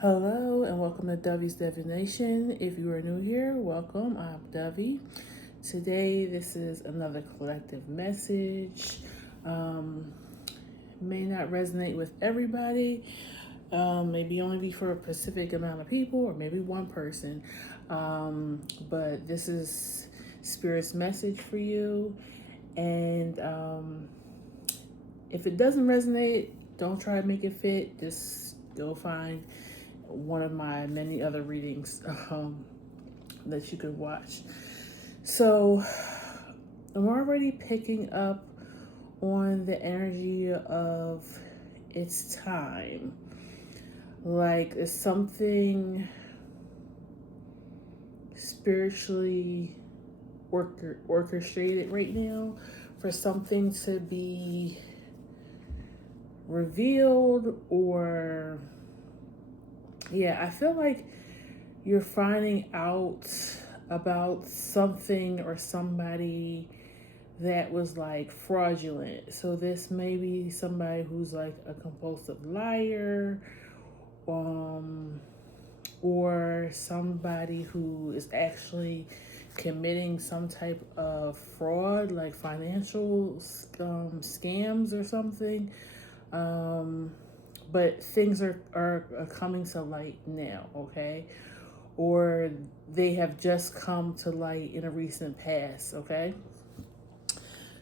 Hello and welcome to Dovey's Divination. If you are new here, welcome. I'm Dovey. Today, this is another collective message. May not resonate with everybody. Maybe only be for a specific amount of people or maybe one person. But this is Spirit's message for you. And if it doesn't resonate, don't try to make it fit. Just go find one of my many other readings that you could watch. So I'm already picking up on the energy of it's time. Like it's something spiritually orchestrated right now for something to be revealed, or I feel like you're finding out about something or somebody that was like fraudulent. So this may be somebody who's like a compulsive liar, or somebody who is actually committing some type of fraud, like financial scams or something. But things are coming to light now, okay? Or they have just come to light in a recent past, okay?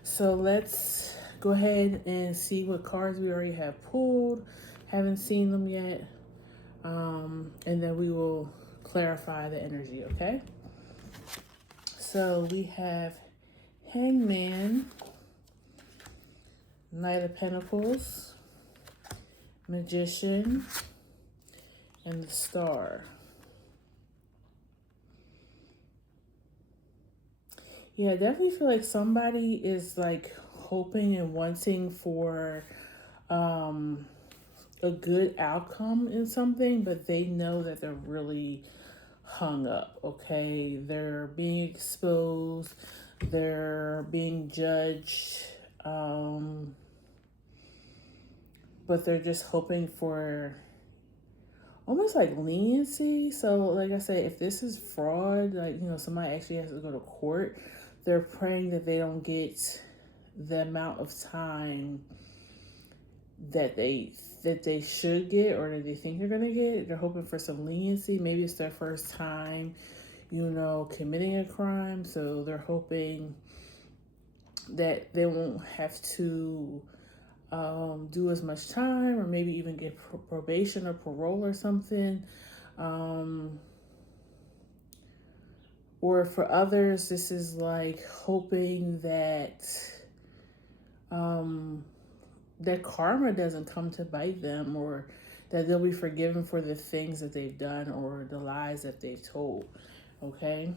So let's go ahead and see what cards we already have pulled. Haven't seen them yet. And then we will clarify the energy, okay? So we have Hangman, Knight of Pentacles, Magician, and the Star. Yeah, I definitely feel like somebody is like hoping and wanting for a good outcome in something, but they know that they're really hung up, okay? They're being exposed, they're being judged, but they're just hoping for almost like leniency. So like I said, if this is fraud, like, somebody actually has to go to court, they're praying that they don't get the amount of time that they should get or that they think they're gonna get. They're hoping for some leniency. Maybe it's their first time, committing a crime, so they're hoping that they won't have to do as much time, or maybe even get probation or parole or something. Or for others, this is like hoping that that karma doesn't come to bite them, or that they'll be forgiven for the things that they've done or the lies that they've told. Okay.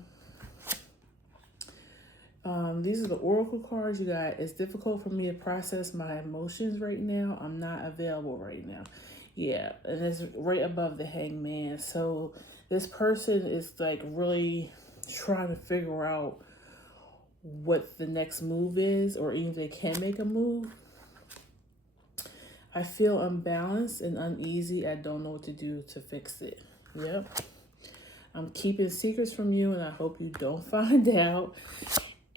These are the oracle cards you got. It's difficult for me to process my emotions right now. I'm not available right now. Yeah, and it's right above the Hangman. So this person is like really trying to figure out what the next move is, or even if they can make a move. I feel unbalanced and uneasy. I don't know what to do to fix it. Yep. I'm keeping secrets from you, and I hope you don't find out.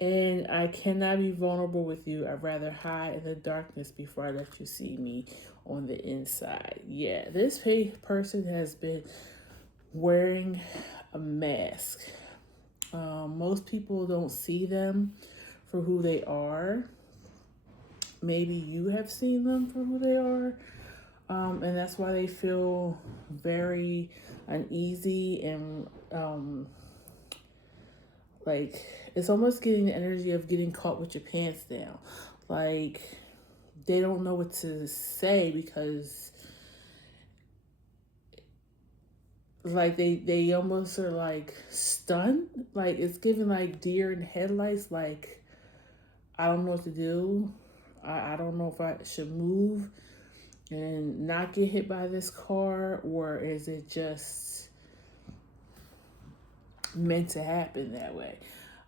And I cannot be vulnerable with you. I'd rather hide in the darkness before I let you see me on the inside. Yeah, this person has been wearing a mask. Most people don't see them for who they are. Maybe you have seen them for who they are. And that's why they feel very uneasy and like it's almost getting the energy of getting caught with your pants down. Like they don't know what to say, because like they almost are like stunned. Like it's giving like deer in headlights. Like I don't know what to do. I don't know if I should move and not get hit by this car, or is it just meant to happen that way?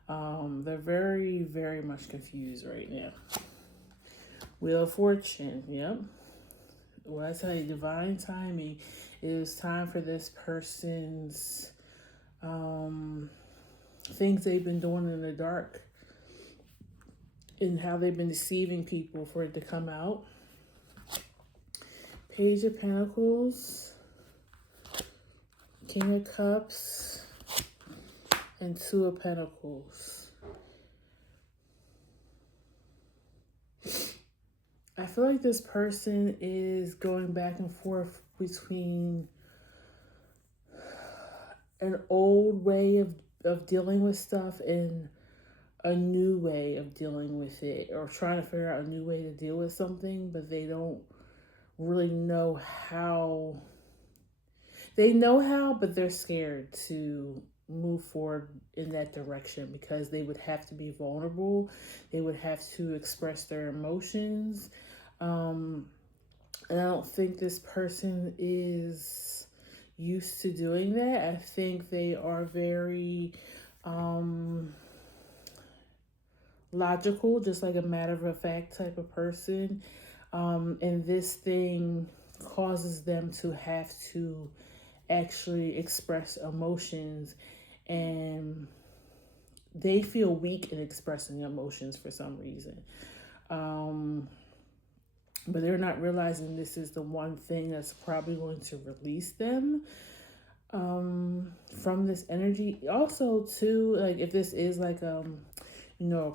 They're very, very much confused right now. Wheel of Fortune, yep. Well, I tell you, divine timing. It is time for this person's things they've been doing in the dark and how they've been deceiving people for it to come out. Page of Pentacles, King of Cups, and Two of Pentacles. I feel like this person is going back and forth between an old way of dealing with stuff and a new way of dealing with it, or trying to figure out a new way to deal with something, but they don't really know how. They know how, but they're scared to move forward in that direction because they would have to be vulnerable. They would have to express their emotions. And I don't think this person is used to doing that. I think they are very logical, just like a matter of fact type of person. And this thing causes them to have to actually express emotions, and they feel weak in expressing emotions for some reason. But they're not realizing this is the one thing that's probably going to release them from this energy. Also, too, like if this is like a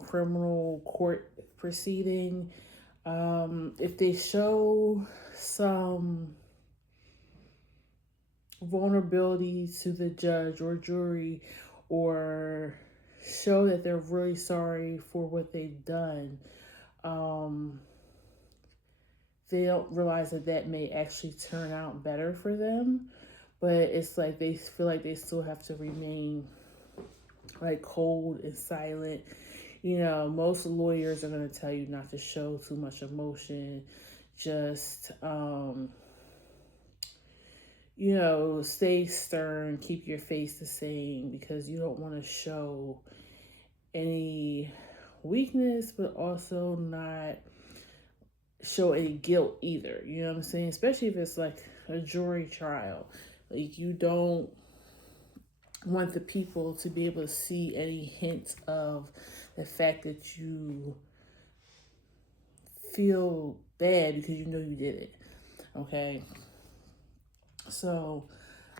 criminal court proceeding, if they show some vulnerability to the judge or jury, or show that they're really sorry for what they've done, they don't realize that may actually turn out better for them. But it's like they feel like they still have to remain like cold and silent. Most lawyers are going to tell you not to show too much emotion. Just stay stern, keep your face the same, because you don't want to show any weakness, but also not show any guilt either. You know what I'm saying? Especially if it's like a jury trial. Like, you don't want the people to be able to see any hint of the fact that you feel bad because you know you did it. Okay? So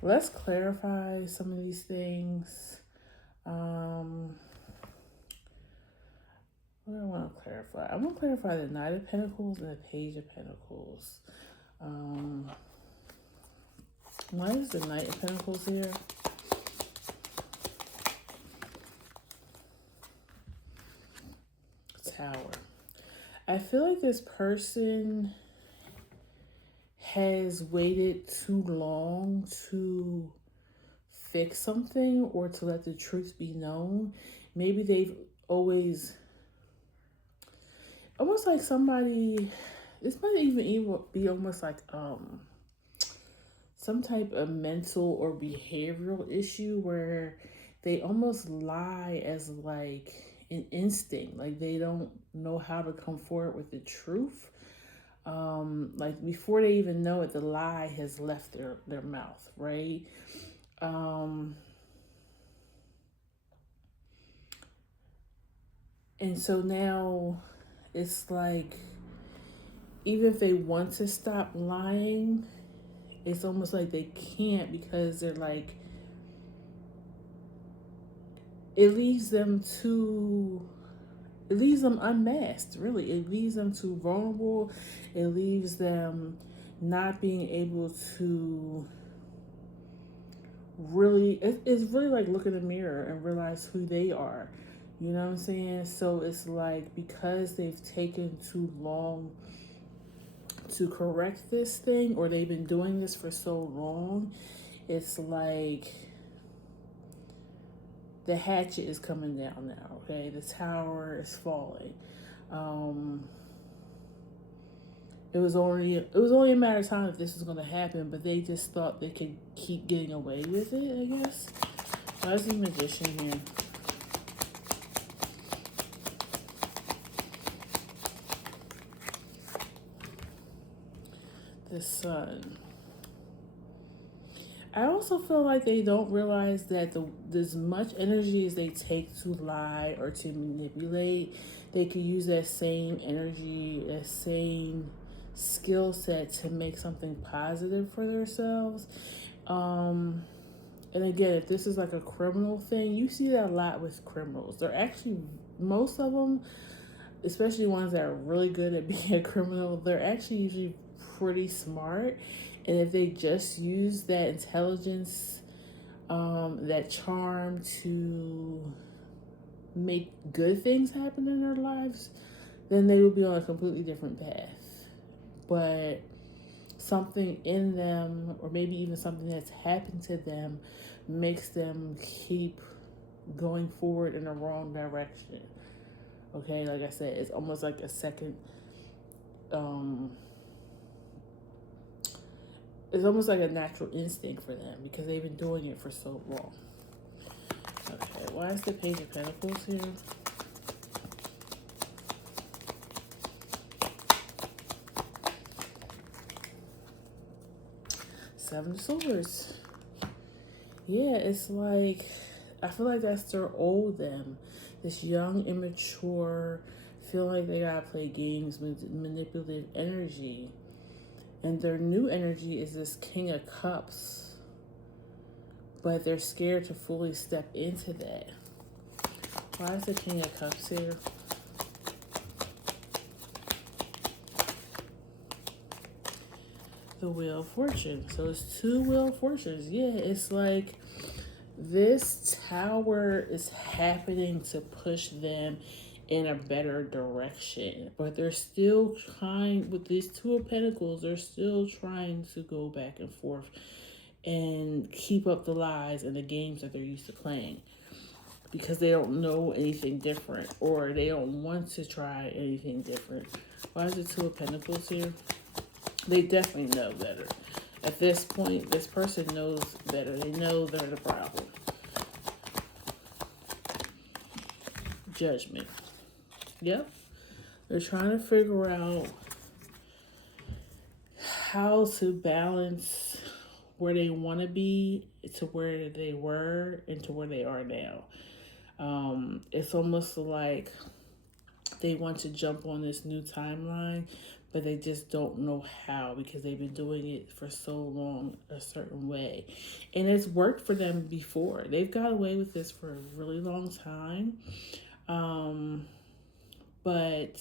let's clarify some of these things. What do I want to clarify? I want to clarify the Knight of Pentacles and the Page of Pentacles. Why is the Knight of Pentacles here? Tower. I feel like this person has waited too long to fix something or to let the truth be known. Maybe they've always, almost like somebody, this might even be almost like some type of mental or behavioral issue where they almost lie as like an instinct. Like they don't know how to come forward with the truth. Like before they even know it, the lie has left their mouth, right? And so now it's like, even if they want to stop lying, it's almost like they can't, because they're like, it leaves them unmasked, really. It leaves them too vulnerable. It leaves them not being able to really, it's really like look in the mirror and realize who they are. You know what I'm saying? So it's like, because they've taken too long to correct this thing, or they've been doing this for so long, it's like the hatchet is coming down now, okay? The tower is falling. It was only a matter of time if this was going to happen, but they just thought they could keep getting away with it, I guess. Why's the Magician here? the Sun. I also feel like they don't realize that as much energy as they take to lie or to manipulate, they could use that same energy, that same skill set to make something positive for themselves. Um, and again, if this is like a criminal thing, you see that a lot with criminals. They're actually, most of them, especially ones that are really good at being a criminal, they're actually usually pretty smart. And if they just use that intelligence, that charm to make good things happen in their lives, then they would be on a completely different path. But something in them, or maybe even something that's happened to them, makes them keep going forward in the wrong direction. Okay, like I said, it's almost like a second, it's almost like a natural instinct for them because they've been doing it for so long. Okay, why is the Page of Pentacles here? Seven of Swords. Yeah, it's like, I feel like that's their old them. This young, immature, feel like they gotta play games with manipulative energy. And their new energy is this King of Cups. But they're scared to fully step into that. Why is the King of Cups here? The Wheel of Fortune. So it's two Wheel of Fortunes. Yeah, it's like this tower is happening to push them in a better direction. But they're still trying, with these Two of Pentacles, they're still trying to go back and forth and keep up the lies and the games that they're used to playing. Because they don't know anything different, or they don't want to try anything different. Why is the Two of Pentacles here? They definitely know better. At this point, this person knows better. They know they're the problem. Judgment. Yep. They're trying to figure out how to balance where they want to be to where they were and to where they are now. It's almost like they want to jump on this new timeline, but they just don't know how because they've been doing it for so long a certain way. And it's worked for them before. They've got away with this for a really long time. But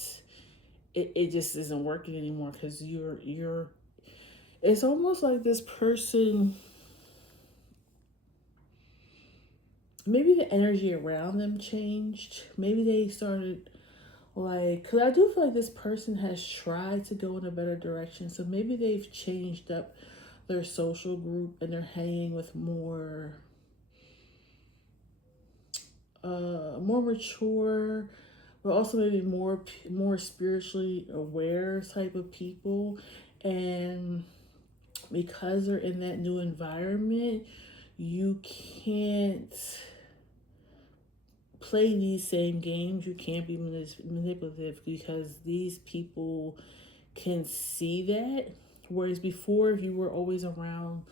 it just isn't working anymore because you're it's almost like this person, maybe the energy around them changed. Maybe they started like, because I do feel like this person has tried to go in a better direction. So maybe they've changed up their social group and they're hanging with more mature, but also maybe more spiritually aware type of people. And because they're in that new environment, you can't play these same games. You can't be manipulative because these people can see that. Whereas before, if you were always around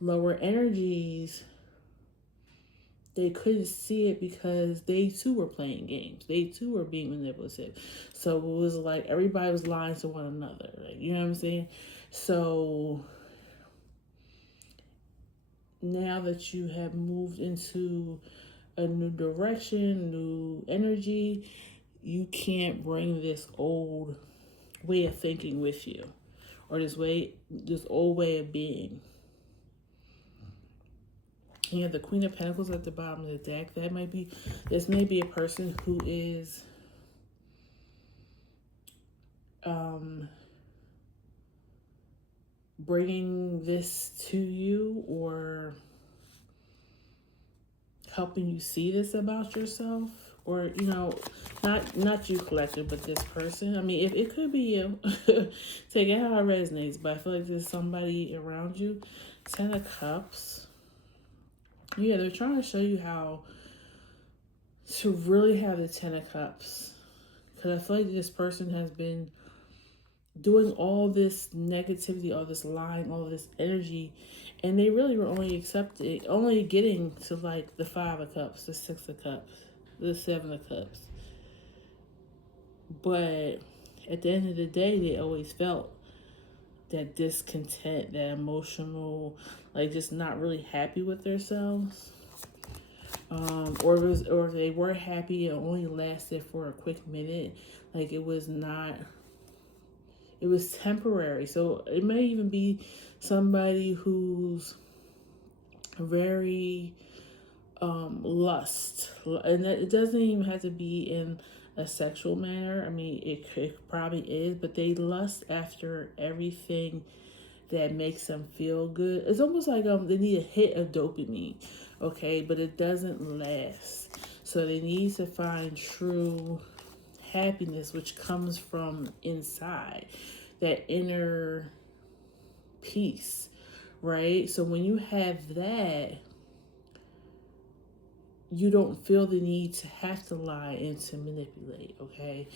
lower energies, they couldn't see it because they too were playing games. They too were being manipulative. So it was like everybody was lying to one another. Like, you know what I'm saying? So now that you have moved into a new direction, new energy, you can't bring this old way of thinking with you, or this old way of being. You have the Queen of Pentacles at the bottom of the deck. This may be a person who is bringing this to you or helping you see this about yourself, or not you collective, but this person. I mean, it could be you. Take it how it resonates, but I feel like there's somebody around you. 10 of Cups. Yeah, they're trying to show you how to really have the 10 of Cups, because I feel like this person has been doing all this negativity, all this lying, all this energy, and they really were only getting to like the 5 of Cups, the 6 of Cups, the 7 of Cups. But at the end of the day, they always felt that discontent, that emotional, like just not really happy with themselves. Or if they were happy, it only lasted for a quick minute. Like it was not, it was temporary. So it may even be somebody who's very lust, and that it doesn't even have to be in a sexual manner. I mean, it probably is, but they lust after everything that makes them feel good. It's almost like they need a hit of dopamine, okay, but it doesn't last. So they need to find true happiness, which comes from inside, that inner peace, right? So when you have that, you don't feel the need to have to lie and to manipulate, okay?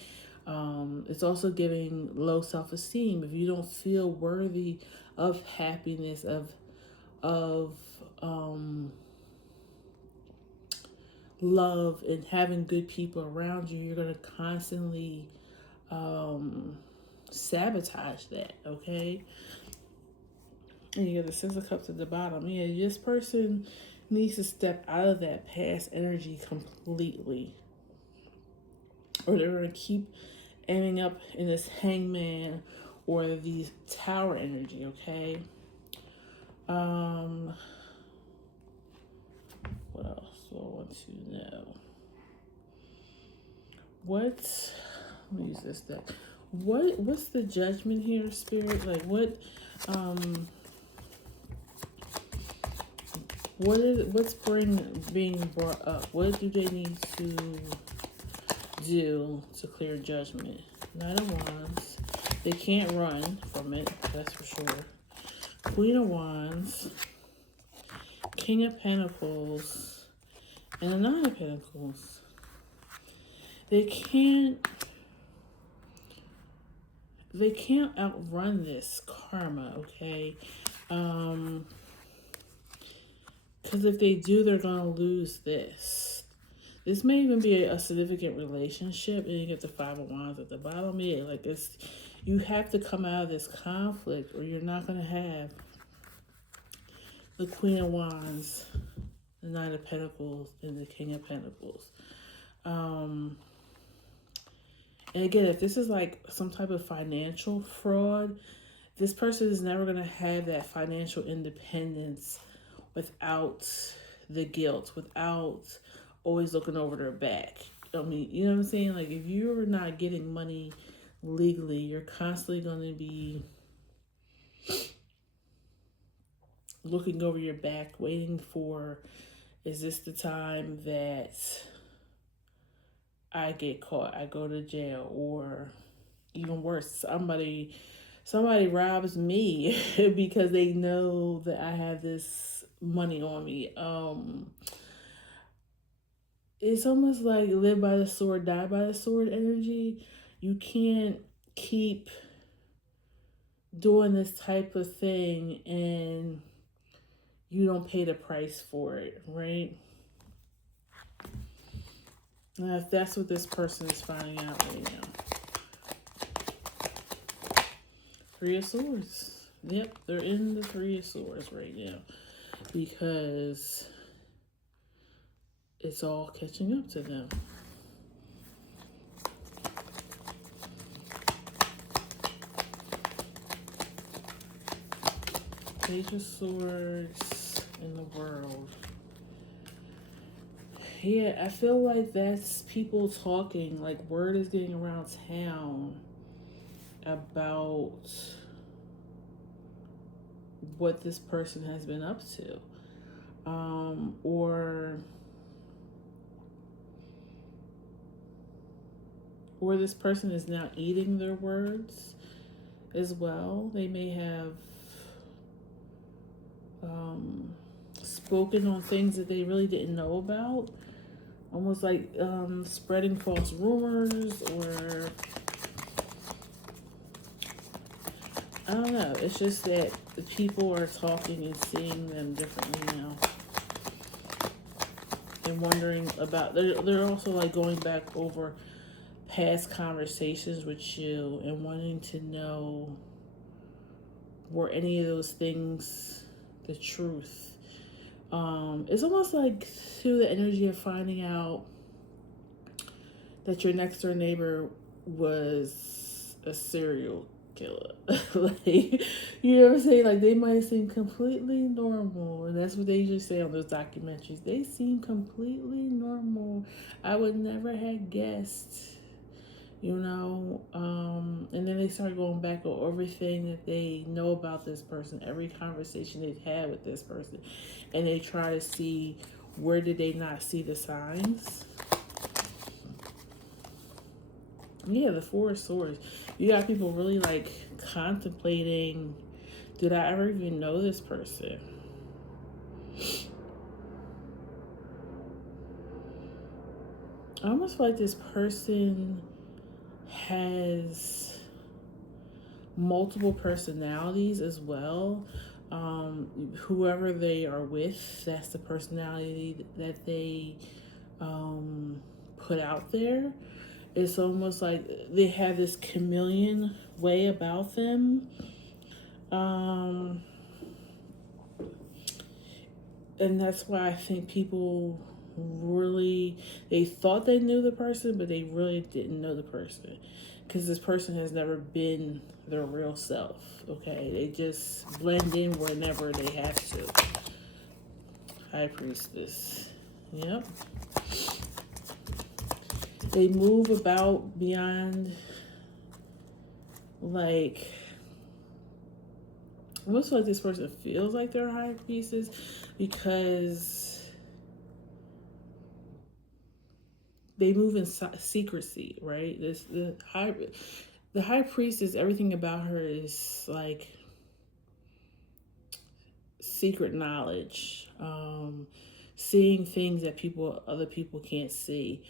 It's also giving low self-esteem. If you don't feel worthy of happiness, of love and having good people around you, you're going to constantly sabotage that, okay? And you get the 6 of Cups at the bottom. Yeah, this person needs to step out of that past energy completely, or they're going to keep ending up in this Hangman or the Tower energy, okay? What else do I want to know? Let me use this deck. What's the Judgment here, Spirit? Like what's being brought up? What do they need to do to clear judgment? Knight of Wands. They can't run from it, that's for sure. Queen of Wands, King of Pentacles, and the 9 of Pentacles. They can't outrun this karma, okay? Because if they do, they're gonna lose this. This may even be a significant relationship, and you get the 5 of Wands at the bottom. Yeah, like it's, you have to come out of this conflict, or you're not gonna have the Queen of Wands, the 9 of Pentacles, and the King of Pentacles. And again, if this is like some type of financial fraud, this person is never going to have that financial independence without the guilt, without always looking over their back. I mean, you know what I'm saying? Like, if you're not getting money legally, you're constantly going to be looking over your back, waiting for, is this the time that I get caught, I go to jail, or even worse, somebody robs me because they know that I have this money on me. It's almost like live by the sword, die by the sword energy. You can't keep doing this type of thing and you don't pay the price for it, right? Now, if that's what this person is finding out right now. 3 of Swords. Yep, they're in the 3 of Swords right now because it's all catching up to them. Page of Swords in the World. Yeah, I feel like that's people talking, like word is getting around town about what this person has been up to. Or this person is now eating their words as well. They may have spoken on things that they really didn't know about. Almost like spreading false rumors, or I don't know. It's just that the people are talking and seeing them differently now, and wondering about. They're also like going back over past conversations with you and wanting to know, were any of those things the truth. It's almost like through the energy of finding out that your next door neighbor was a serial killer. Like, you know what I'm saying? Like, they might seem completely normal, and that's what they usually say on those documentaries. They seem completely normal. I would never have guessed, you know. And then they start going back on everything that they know about this person, every conversation they've had with this person, and they try to see, where did they not see the signs. Yeah, the Four of Swords. You got people really like contemplating, did I ever even know this person? I almost feel like this person has multiple personalities as well. Whoever they are with, that's the personality that they put out there. It's almost like they have this chameleon way about them. And that's why I think people really, they thought they knew the person, but they really didn't know the person, because this person has never been their real self. Okay, they just blend in whenever they have to. High Priestess. Yep. They move about beyond, like, almost like this person feels like they're high priestess because they move in secrecy, right? The high priestess, everything about her is like secret knowledge, seeing things that other people can't see.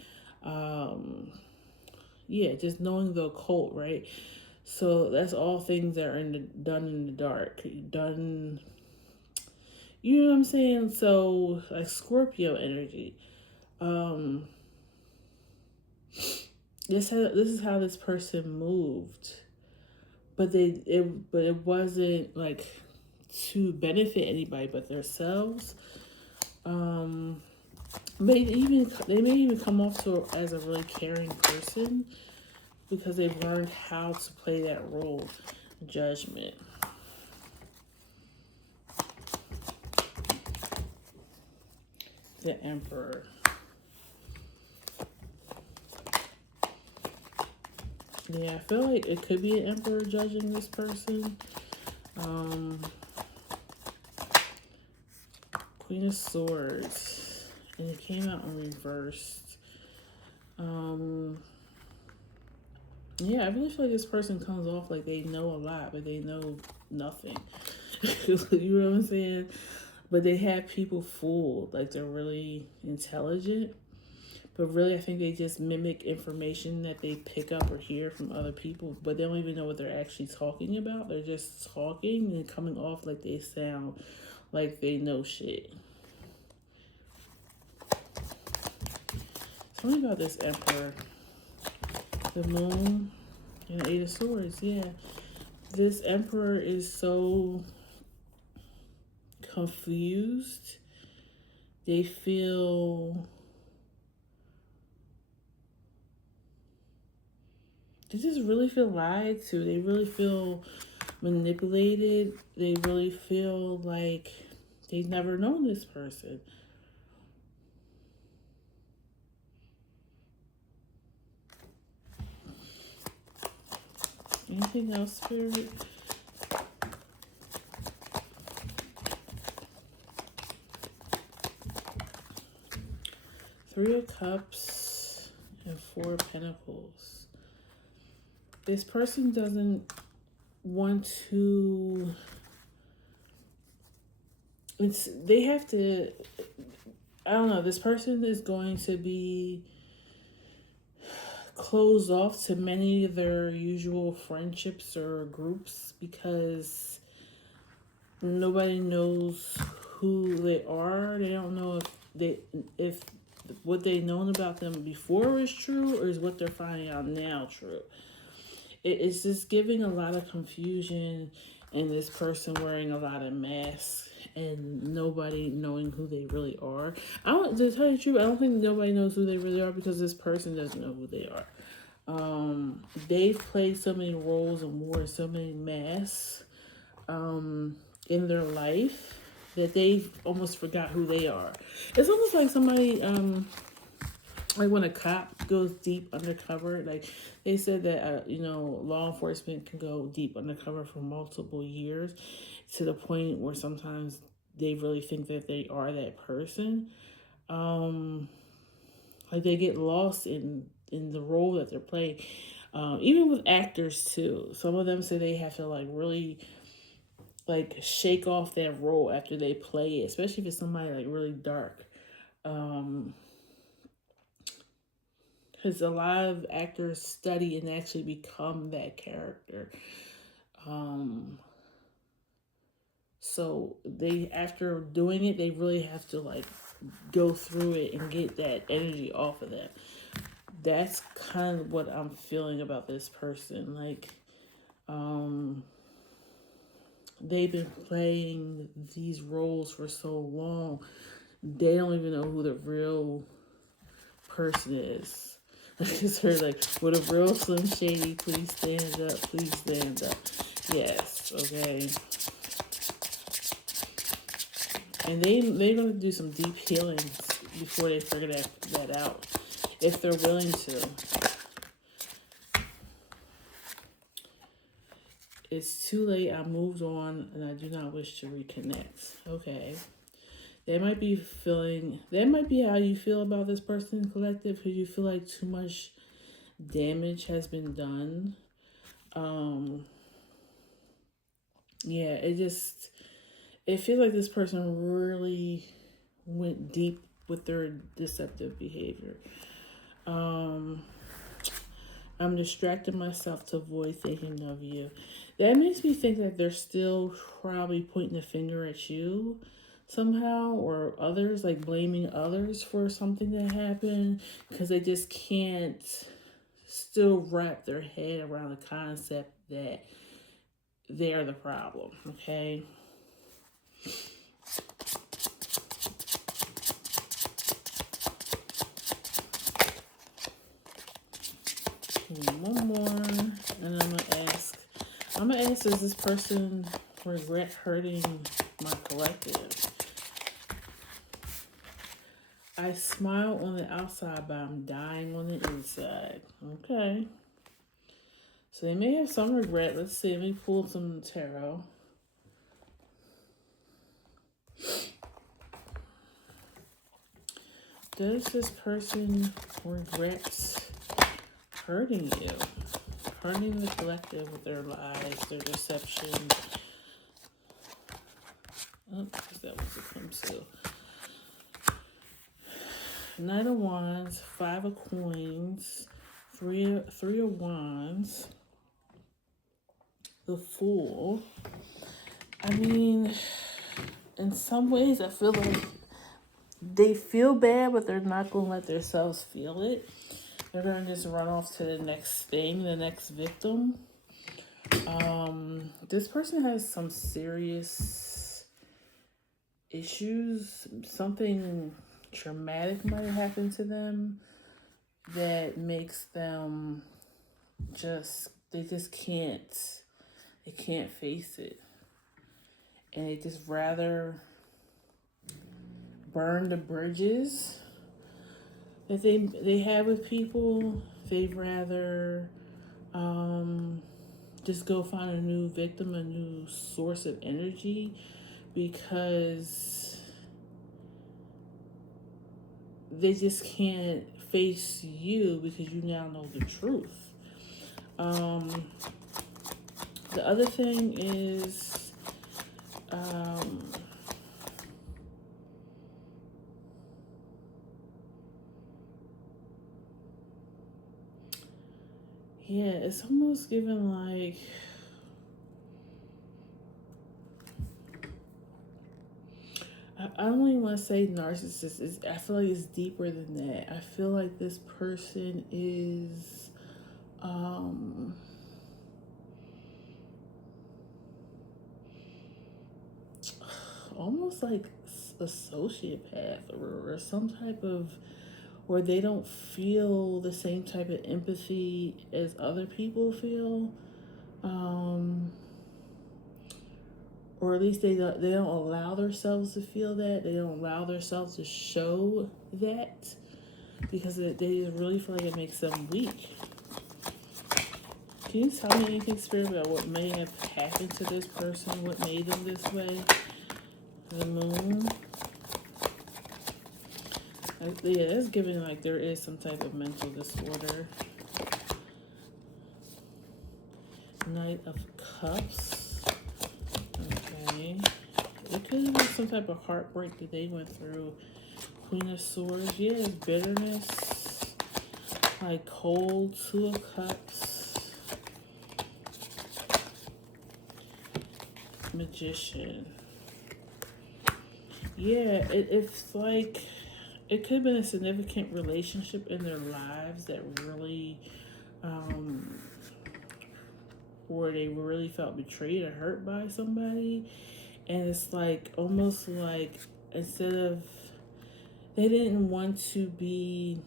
Yeah, just knowing the occult, right? So that's all things that are done in the dark, done. You know what I'm saying? So like Scorpio energy. This is how this person moved, but it wasn't like to benefit anybody but themselves. They may even come off to as a really caring person because they've learned how to play that role. Judgment. The Emperor. Yeah, I feel like it could be an Emperor judging this person. Queen of Swords. And it came out in reversed. Yeah, I really feel like this person comes off like they know a lot, but they know nothing. You know what I'm saying? But they have people fooled, like they're really intelligent. But really, I think they just mimic information that they pick up or hear from other people, but they don't even know what they're actually talking about. They're just talking and coming off like they sound like they know shit. Tell me about this Emperor. The Moon and the Eight of Swords, yeah. This Emperor is so confused. They just really feel lied to. They really feel manipulated. They really feel like they've never known this person. Anything else, Spirit? Three of Cups and Four of Pentacles. This person doesn't want to... They have to... I don't know. This person is going to be closed off to many of their usual friendships or groups because nobody knows who they are. They don't know if what they known about them before is true or is what they're finding out now true. It's just giving a lot of confusion and this person wearing a lot of masks and nobody knowing who they really are. To tell you the truth, I don't think nobody knows who they really are because this person doesn't know who they are. They've played so many roles and worn so many masks in their life that they've almost forgot who they are. It's almost like somebody, like when a cop goes deep undercover, like they said that, law enforcement can go deep undercover for multiple years to the point where sometimes they really think that they are that person. Like they get lost in the role that they're playing. Even with actors too. Some of them say they have to like really like shake off that role after they play it, especially if it's somebody like really dark. Because a lot of actors study and actually become that character. So they, after doing it, they really have to like go through it and get that energy off of them. That's kind of what I'm feeling about this person. Like, they've been playing these roles for so long, they don't even know who the real person is. It's her like, with a real Slim Shady, please stand up, please stand up. Yes, okay. And they're going to do some deep healings before they figure that out, if they're willing to. It's too late, I moved on, and I do not wish to reconnect. Okay. That might be how you feel about this person, collective, because you feel like too much damage has been done. Yeah, it feels like this person really went deep with their deceptive behavior. I'm distracting myself to avoid thinking of you. That makes me think that they're still probably pointing the finger at you somehow, or others, like blaming others for something that happened, because they just can't still wrap their head around the concept that they're the problem, okay? One more, and I'm gonna ask, does this person regret hurting my collective? I smile on the outside, but I'm dying on the inside. Okay. So they may have some regret. Let's see. Let me pull some tarot. Does this person regret hurting you? Hurting the collective with their lies, their deception. Oh, that was a comes to. Knight of Wands, 5 of Coins, three of Wands, the Fool. I mean, in some ways, I feel like they feel bad, but they're not going to let themselves feel it. They're going to just run off to the next thing, the next victim. This person has some serious issues. Something traumatic might have happened to them that makes them they can't face it, and they just rather burn the bridges that they have with people. They'd rather just go find a new victim, a new source of energy, because they just can't face you because you now know the truth. The other thing is, Yeah, it's almost given like, I don't even want to say narcissist. I feel like it's deeper than that. I feel like this person is um almost like a sociopath, or some type of, where they don't feel the same type of empathy as other people feel. Um or at least they don't allow themselves to feel that. They don't allow themselves to show that, because they really feel like it makes them weak. Can you tell me anything, Spirit, about what may have happened to this person? What made them this way? The moon. Yeah, it's giving like there is some type of mental disorder. Knight of Cups. Okay. It could have been some type of heartbreak that they went through. Queen of Swords. Yeah, it's bitterness. Like cold. Two of Cups. Magician. Yeah, it's like it could have been a significant relationship in their lives that really, where they really felt betrayed or hurt by somebody. And it's like almost like, instead of, they didn't want to be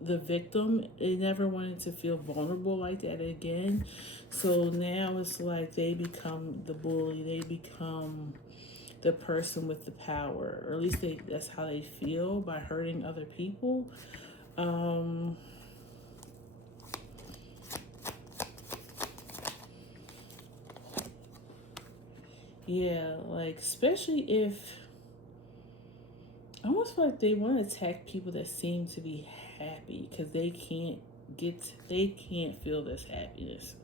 the victim, they never wanted to feel vulnerable like that again. So now it's like they become the bully, they become the person with the power, or at least that's how they feel by hurting other people. Yeah, like especially if, I almost feel like they want to attack people that seem to be happy, because they can't feel this happiness.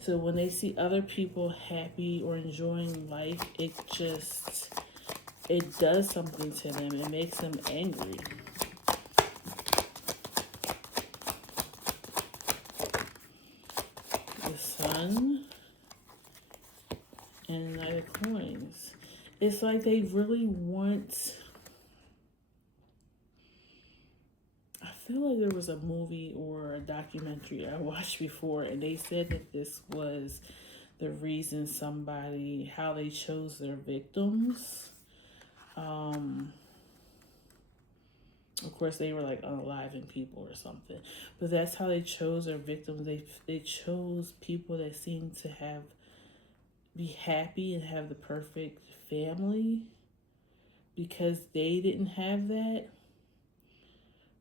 So when they see other people happy or enjoying life, it does something to them. It makes them angry. The Sun and Knight of Coins. It's like they really want. I feel like there was a movie or a documentary I watched before, and they said that this was the reason how they chose their victims. Of course, they were like unaliving people or something, but that's how they chose their victims. They chose people that seemed to be happy and have the perfect family, because they didn't have that.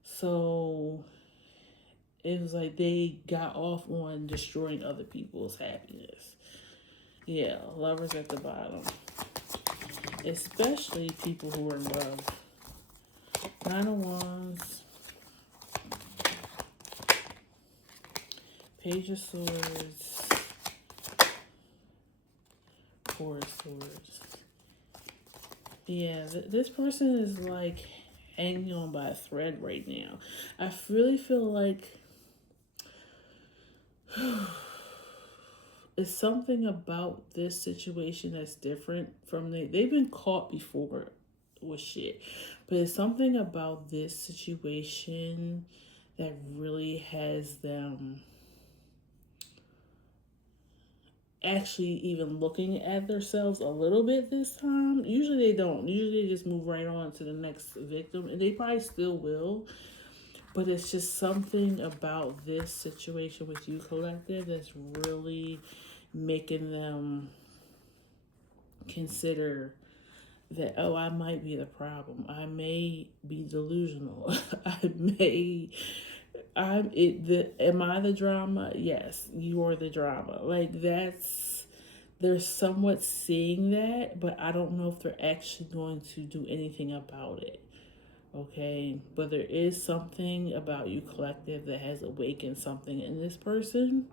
So it was like they got off on destroying other people's happiness. Yeah, Lovers at the bottom, especially people who are in love. Nine of Wands, Page of Swords, Four of Swords. Yeah, this person is like hanging on by a thread right now. I really feel like it's something about this situation that's different from they've been caught before with shit, but it's something about this situation that really has them actually even looking at themselves a little bit this time. Usually they don't. Usually they just move right on to the next victim, and they probably still will. But it's just something about this situation with you, Collective, that's really making them consider that, oh, I might be the problem. I may be delusional. Am I the drama? Yes, you are the drama. Like they're somewhat seeing that, but I don't know if they're actually going to do anything about it. Okay, but there is something about you, Collective, that has awakened something in this person.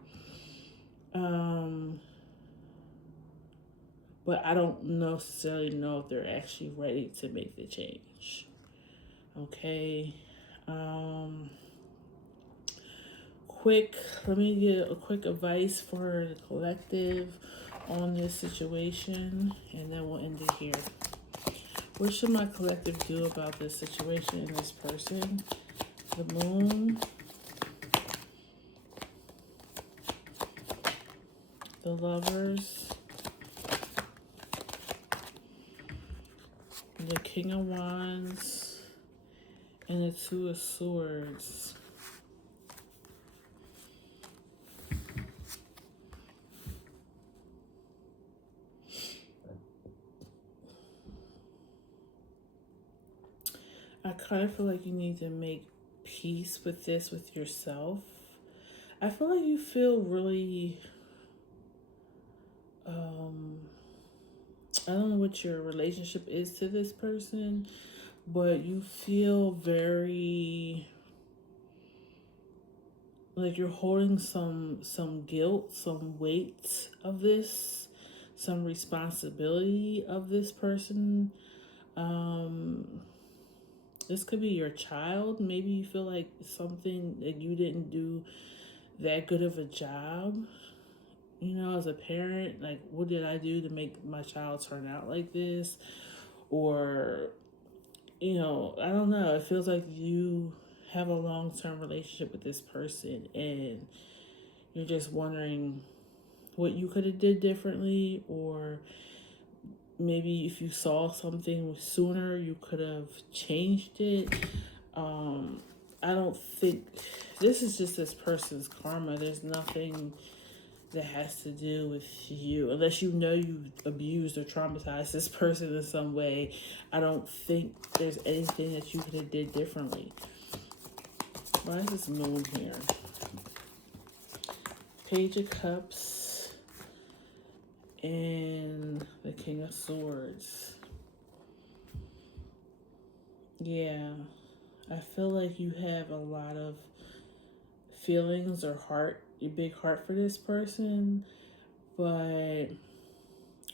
But I don't necessarily know if they're actually ready to make the change. Okay. let me get a quick advice for the collective on this situation, and then we'll end it here. What should my collective do about this situation and this person? The moon, the lovers, the King of Wands, and the Two of Swords. I kind of feel like you need to make peace with this with yourself. I feel like you feel really, I don't know what your relationship is to this person, but you feel very like you're holding some guilt, some weight of this, some responsibility of this person. This could be your child. Maybe you feel like something that you didn't do that good of a job, you know, as a parent. Like, what did I do to make my child turn out like this? Or, you know, I don't know. It feels like you have a long-term relationship with this person and you're just wondering what you could have did differently, or maybe if you saw something sooner, you could have changed it. I don't think this is just this person's karma. There's nothing that has to do with you, unless you know you abused or traumatized this person in some way. I don't think there's anything that you could have did differently. Why is this moon here? Page of Cups and the King of Swords. Yeah, I feel like you have a lot of feelings or heart, your big heart for this person, but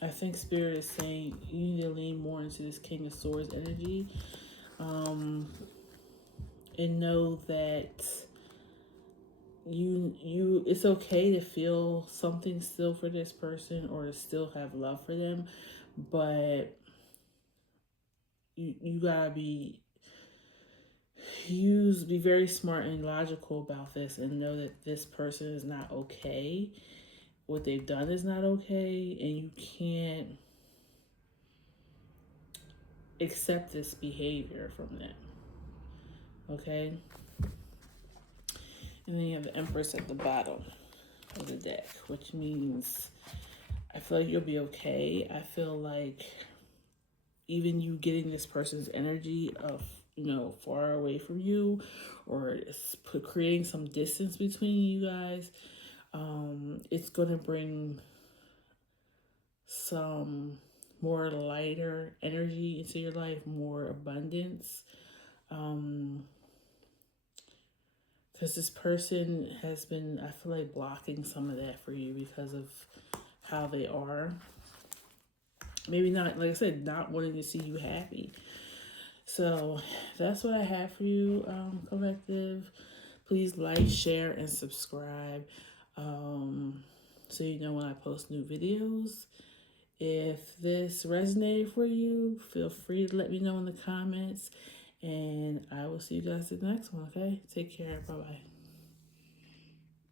I think Spirit is saying you need to lean more into this King of Swords energy, and know that you it's okay to feel something still for this person or to still have love for them, but you gotta be very smart and logical about this and know that this person is not okay. What they've done is not okay, and you can't accept this behavior from them. Okay? And then you have the Empress at the bottom of the deck, which means I feel like you'll be okay. I feel like even you getting this person's energy of, you know, far away from you, or creating some distance between you guys, it's going to bring some more lighter energy into your life, more abundance. Because this person has been, I feel like, blocking some of that for you because of how they are. Maybe not, like I said, not wanting to see you happy. So that's what I have for you, collective. Please like, share, and subscribe, so you know when I post new videos. If this resonated for you, feel free to let me know in the comments. And I will see you guys in the next one, okay? Take care. Bye-bye.